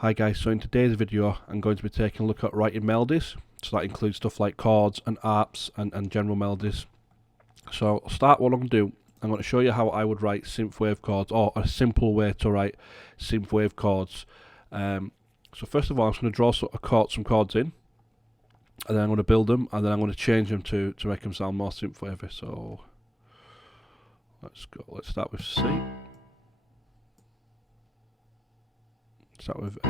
Hi guys, so in today's video I'm going to be taking a look at writing melodies. So that includes stuff like chords and arps and general melodies. So I'll start what I'm going to do. I'm going to show you how I would write synthwave chords, or a simple way to write synthwave chords. So first of all I'm just going to draw some chords in, and then I'm going to build them, and then I'm going to change them to make them sound more synthwavy. So let's start with C. Start with A.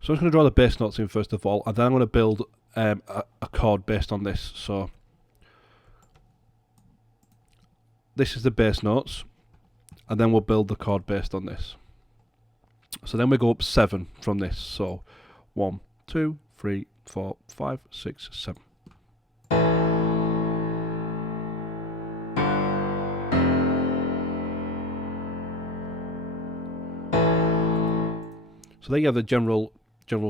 So I'm just going to draw the bass notes in first of all, and then I'm going to build a chord based on this. So this is the bass notes, and then we'll build the chord based on this. So then we go up 7 from this. So 1, 2, 3, 4, 5, 6, 7. So there you have the general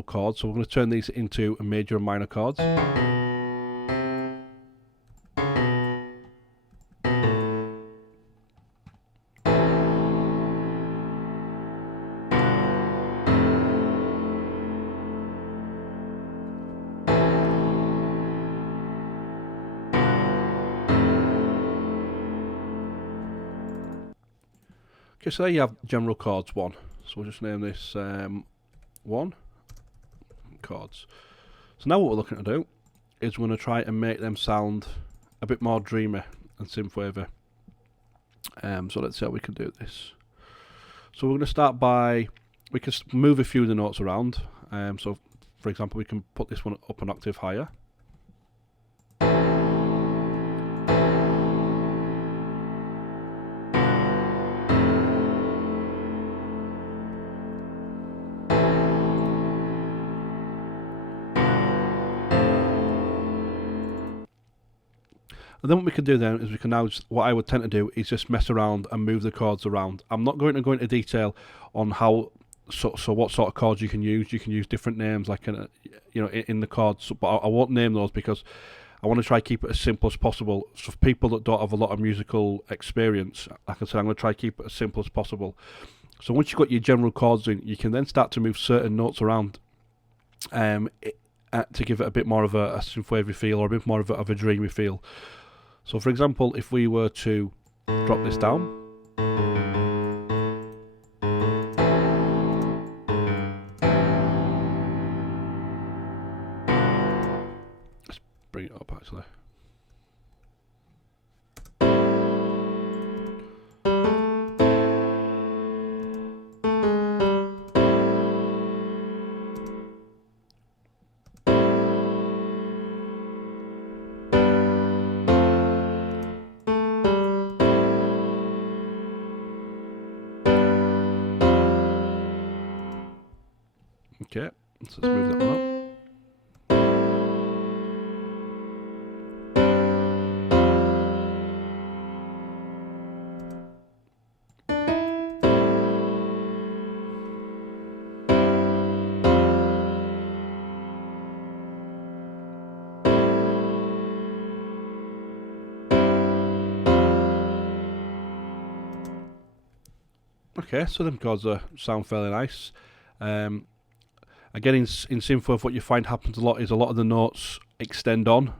chords. So we're going to turn these into major and minor chords. Okay, so there you have general chords 1. So we'll just name this 1 chords. So now what we're looking to do is we're going to try and make them sound a bit more dreamy and synthwavy. So let's see how we can do this. So we're going to start by, we can move a few of the notes around. So for example, we can put this one up an octave higher. And then what we can do then is we can now, what I would tend to do is just mess around and move the chords around. I'm not going to go into detail on how, so what sort of chords you can use. You can use different names, like in the chords, but I won't name those because I want to try to keep it as simple as possible. So for people that don't have a lot of musical experience, like I said, I'm going to try to keep it as simple as possible. So once you've got your general chords in, you can then start to move certain notes around to give it a bit more of a synthwavy feel, or a bit more of a dreamy feel. So for example, if we were to drop this down, let's bring it up actually. Okay, so let's move that one up. Okay, so them chords sound fairly nice. Again, in Synthwave, what you find happens a lot is a lot of the notes extend on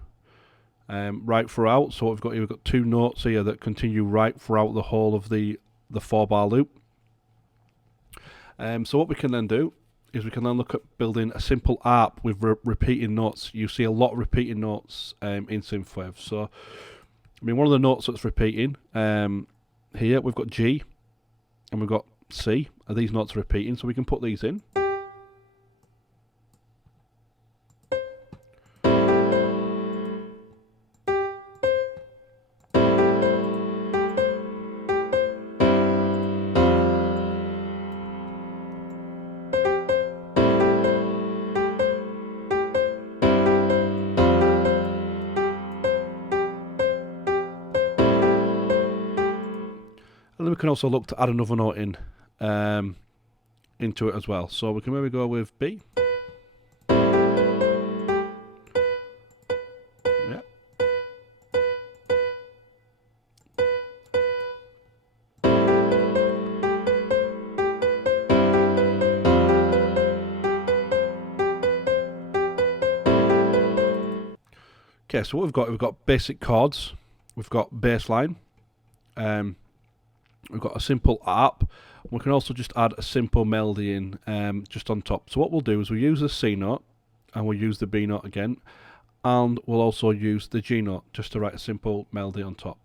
right throughout. So what we've got 2 notes here that continue right throughout the whole of the 4-bar loop. So what we can then do is we can then look at building a simple arp with repeating notes. You see a lot of repeating notes in Synthwave. So I mean, one of the notes that's repeating here, we've got G and we've got C. Are these notes repeating? So we can put these in. we can also look to add another note in into it as well. So we can maybe go with B. Yeah. Okay, so what we've got basic chords, we've got bass line, we've got a simple arp. We can also just add a simple melody in just on top. So what we'll do is we'll use the C note and we'll use the B note again, and we'll also use the G note just to write a simple melody on top.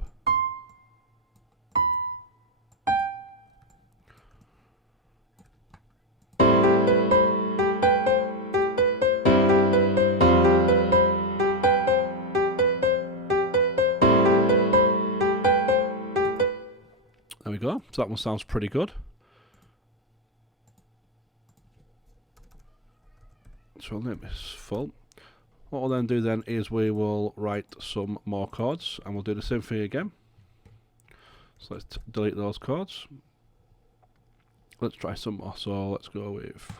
There we go. So that one sounds pretty good. So I'll name this full. What we'll then do then is we will write some more chords, and we'll do the same thing again. So let's delete those chords. Let's try some more. So let's go with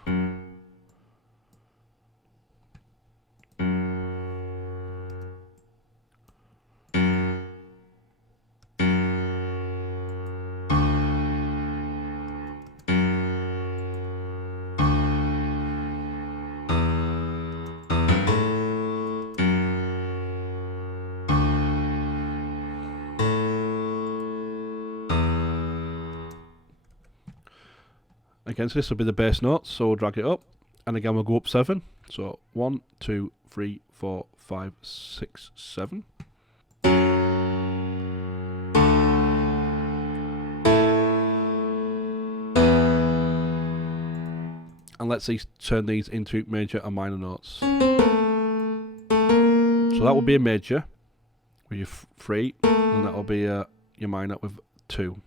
again, so this will be the bass notes, so we'll drag it up, and again we'll go up 7. So 1, 2, 3, 4, 5, 6, 7. And let's turn these into major and minor notes. So that will be a major with your 3, and that will be your minor with 2.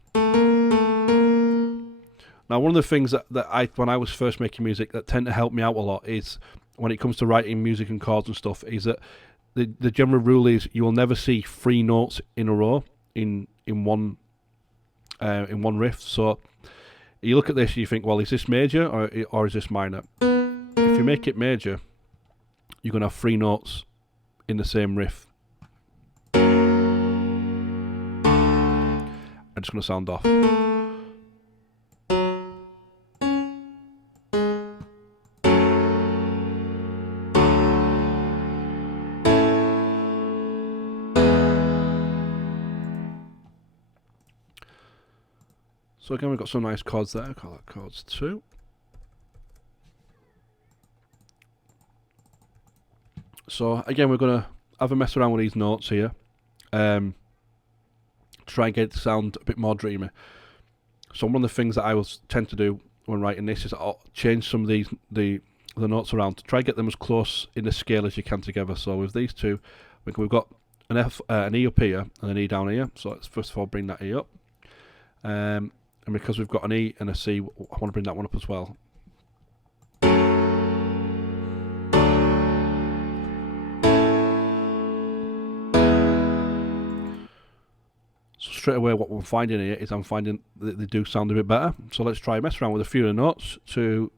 Now, one of the things that when I was first making music, that tend to help me out a lot is when it comes to writing music and chords and stuff, is that the general rule is you will never see 3 notes in a row in one riff. So you look at this, you think, well, is this major or is this minor? If you make it major, you're going to have 3 notes in the same riff. I'm just going to sound off. So again, we've got some nice chords there. I'll call that chords 2. So again, we're going to have a mess around with these notes here. Try and get it to sound a bit more dreamy. So one of the things that I will tend to do when writing this is I'll change some of the notes around to try and get them as close in the scale as you can together. So with these two, we've got an E up here and an E down here. So let's first of all bring that E up. And because we've got an E and a C, I want to bring that one up as well. So straight away what I'm finding here is I'm finding that they do sound a bit better. So let's try and mess around with a few of the notes to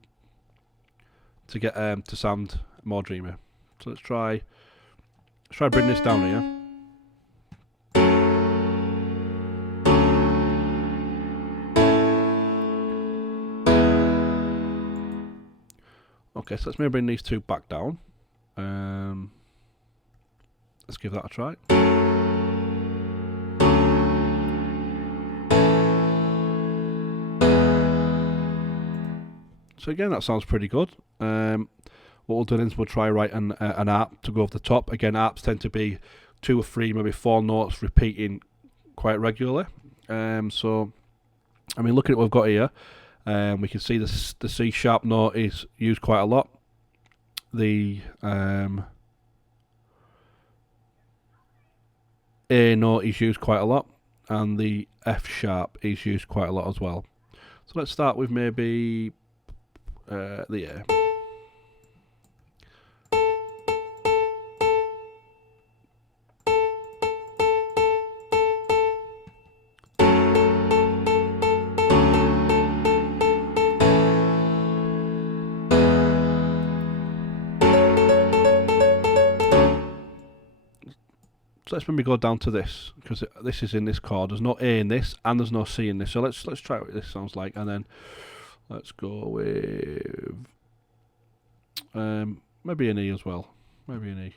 get to sound more dreamy. So let's try bring this down here. Okay, so let's maybe bring these two back down. Let's give that a try. So again, that sounds pretty good. What we'll do then is we'll try write an arp to go over the top. Again, arps tend to be 2 or 3, maybe 4 notes repeating quite regularly. So, I mean, looking at what we've got here, we can see the C sharp note is used quite a lot. The A note is used quite a lot, and the F sharp is used quite a lot as well. So let's start with maybe the A. So let's maybe go down to this, because this is in this chord. There's no A in this, and there's no C in this. So let's try what this sounds like, and then let's go with maybe an E as well. Maybe an E.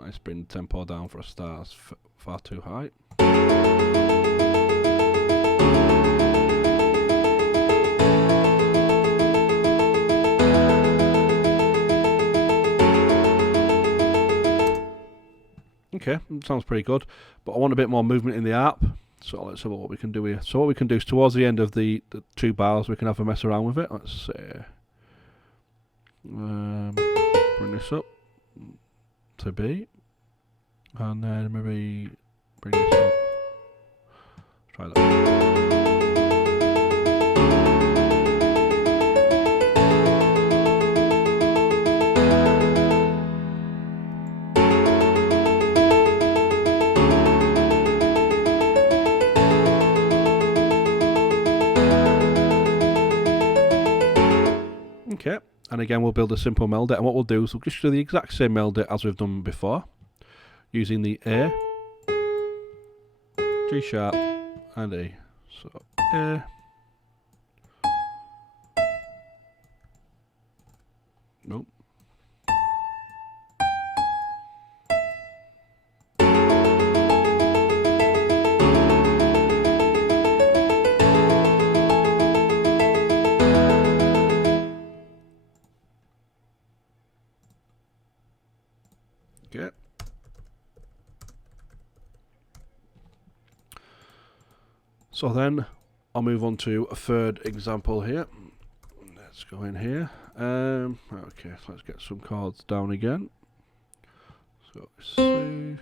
Let's bring the tempo down for a start. It's far too high. Okay, sounds pretty good, but I want a bit more movement in the arp, so let's have what we can do here. So what we can do is towards the end of the 2 bars, we can have a mess around with it. Let's say, bring this up to B, and then maybe bring this up. Try that. Okay, and again we'll build a simple melody, and what we'll do is we'll just do the exact same melody as we've done before, using the A, G sharp, and E. So A, nope. Okay. So then I'll move on to a third example here. Let's go in here. Okay, so let's get some chords down again. So C.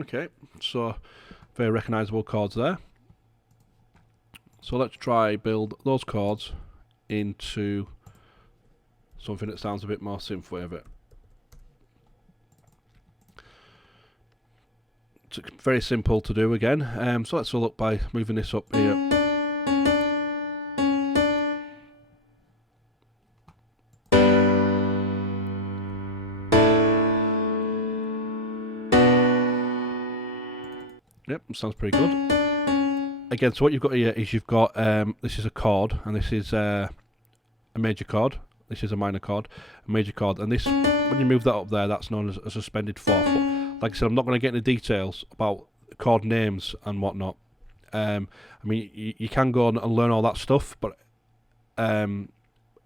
Okay, so very recognisable chords there. So let's try build those chords into something that sounds a bit more synthwave. It's very simple to do again. So let's look by moving this up here. Yep, sounds pretty good. Again, so what you've got here is you've got this is a chord, and this is a major chord. This is a minor chord, a major chord, and this, when you move that up there, that's known as a suspended fourth. But like I said, I'm not going to get into details about chord names and whatnot. I mean, you can go and learn all that stuff, but again,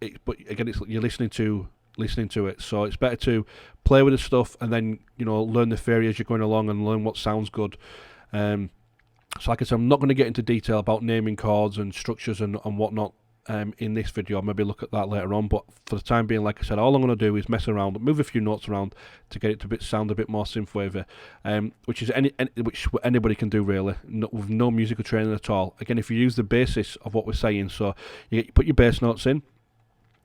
you're listening to it, so it's better to play with the stuff and then learn the theory as you're going along and learn what sounds good. So like I said, I'm not going to get into detail about naming chords and structures and whatnot in this video. I'll maybe look at that later on, but for the time being, like I said, all I'm going to do is mess around, move a few notes around to get it to sound a bit more synthwave, which anybody can do really, with no musical training at all. Again, if you use the basis of what we're saying, so you put your bass notes in,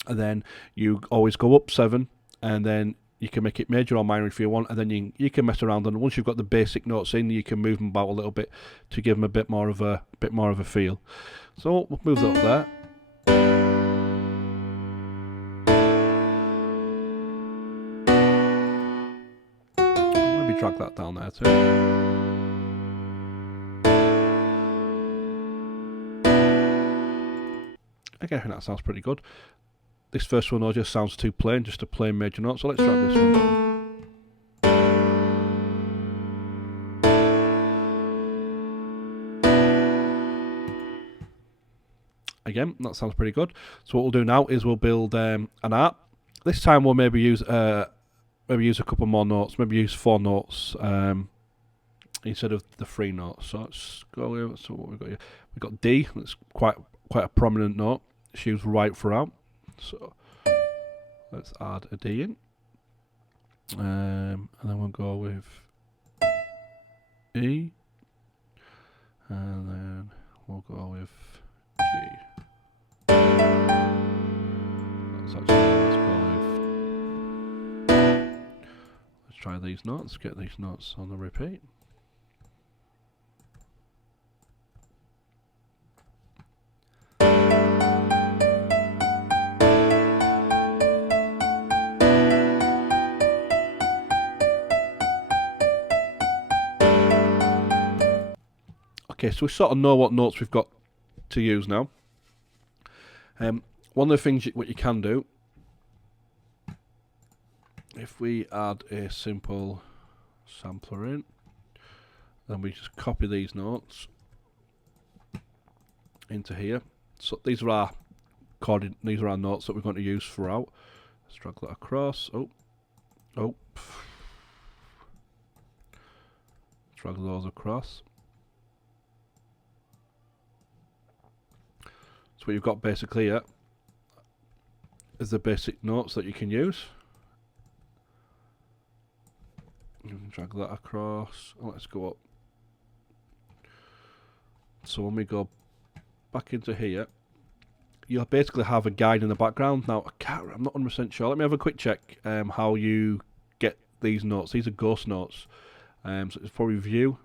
and then you always go up 7, and then you can make it major or minor if you want, and then you can mess around, and once you've got the basic notes in, you can move them about a little bit to give them a bit more of a feel. So we'll move that up there. Maybe drag that down there too. Okay, I think that sounds pretty good. This first one though just sounds too plain, just a plain major note, so let's drag this one down. Again, that sounds pretty good. So what we'll do now is we'll build an arp. This time we'll maybe use a couple more notes, maybe use 4 notes instead of the 3 notes. So let's go with, so what we've got here. We've got D, that's quite a prominent note. It's used right throughout. So let's add a D in. And then we'll go with E. And then we'll go with G. Let's try these notes, get these notes on the repeat. Okay, so we sort of know what notes we've got to use now. One of the things what you can do, if we add a simple sampler in, then we just copy these notes into here. So these are our notes that we're going to use throughout. Let's drag that across. Drag those across. So what you've got basically here is the basic notes that you can use. You can drag that across. Let's go up. So when we go back into here, you'll basically have a guide in the background. Now I'm not 100% sure. Let me have a quick check how you get these notes. These are ghost notes. So it's probably view.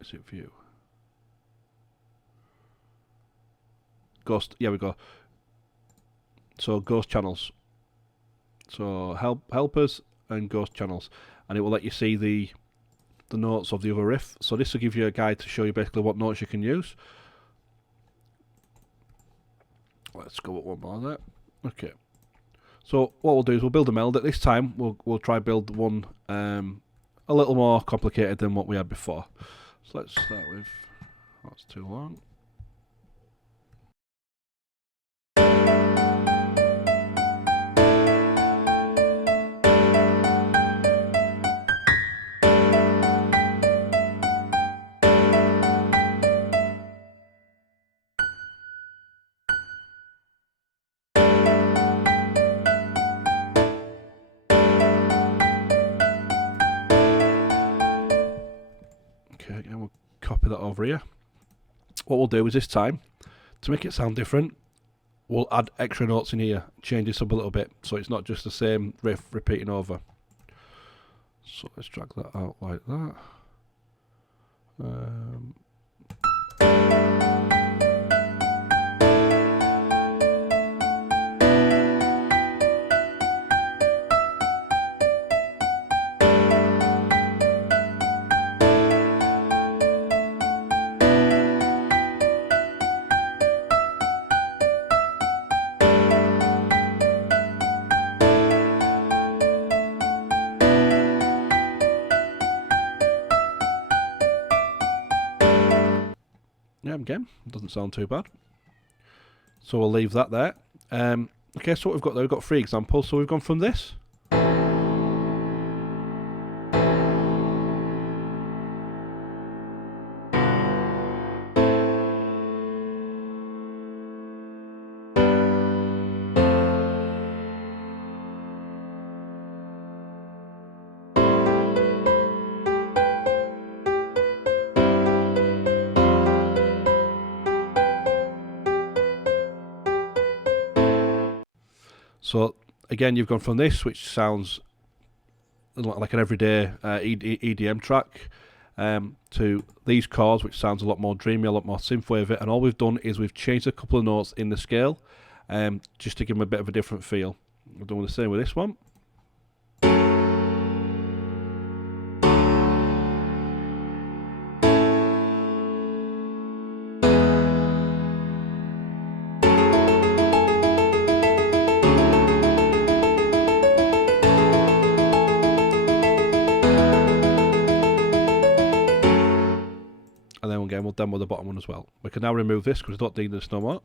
Is it view? Ghost. Yeah, we go. So ghost channels. So helpers and ghost channels, and it will let you see the notes of the other riff. So this will give you a guide to show you basically what notes you can use. Let's go with one more there. Okay. So what we'll do is we'll build a melody. This time we'll try build one a little more complicated than what we had before. So let's start with, that's too long. Okay, and we'll copy that over here. What we'll do is this time, to make it sound different, we'll add extra notes in here, change this up a little bit, so it's not just the same riff repeating over. So let's drag that out like that. Yeah, again, doesn't sound too bad. So we'll leave that there. Okay, so what we've got there, we've got 3 examples. So we've gone from this. So again, you've gone from this, which sounds like an everyday EDM track, to these chords, which sounds a lot more dreamy, a lot more synthwave. And all we've done is we've changed a couple of notes in the scale, just to give them a bit of a different feel. We're doing the same with this one. we'll demo the bottom one as well. We can now remove this because we don't need this no more.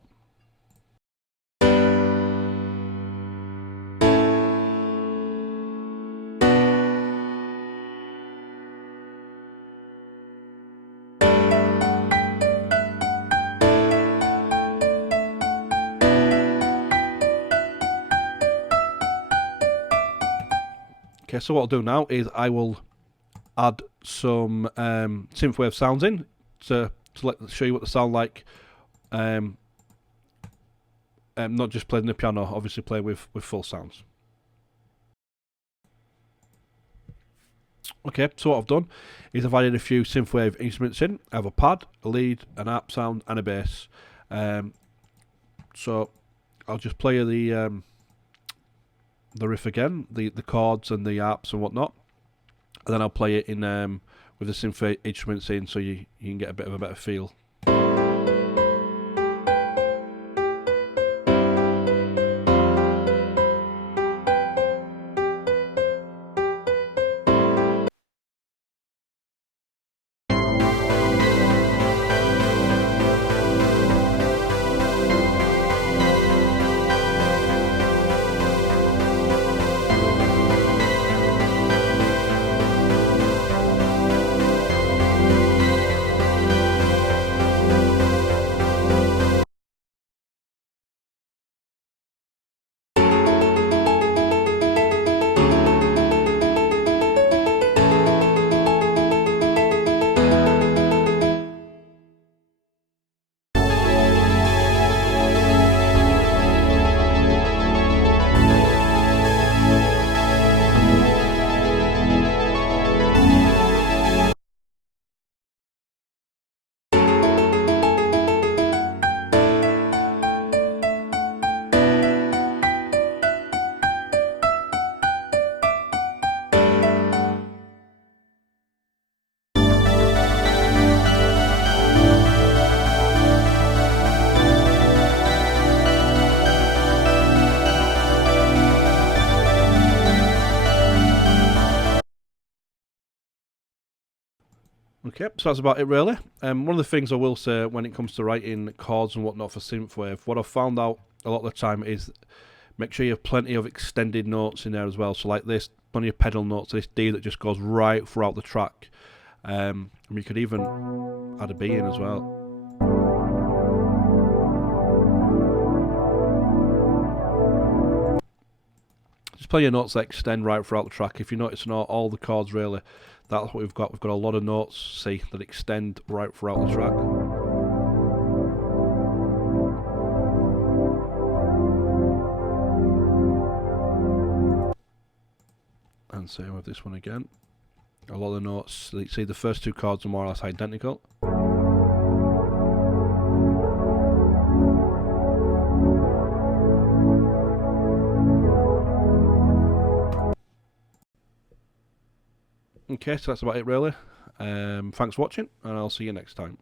Okay, so what I'll do now is I will add some synthwave sounds in to show you what they sound like. Not just playing the piano, obviously playing with full sounds. Okay, so what I've done is I've added a few synthwave instruments in. I have a pad, a lead, an arp sound, and a bass. So I'll just play the riff again, the chords and the arps and whatnot, and then I'll play it in with the synth instruments in, so you can get a bit of a better feel. Okay, so that's about it really. One of the things I will say when it comes to writing chords and whatnot for synthwave, what I've found out a lot of the time is make sure you have plenty of extended notes in there as well. So like this, plenty of pedal notes, this D that just goes right throughout the track. And you could even add a B in as well. Just plenty of notes that extend right throughout the track. If you notice all the chords really, that's what we've got. We've got a lot of notes, see, that extend right throughout the track. And same with this one again. A lot of notes, see the first two chords are more or less identical. Okay, so that's about it really. Thanks for watching, and I'll see you next time.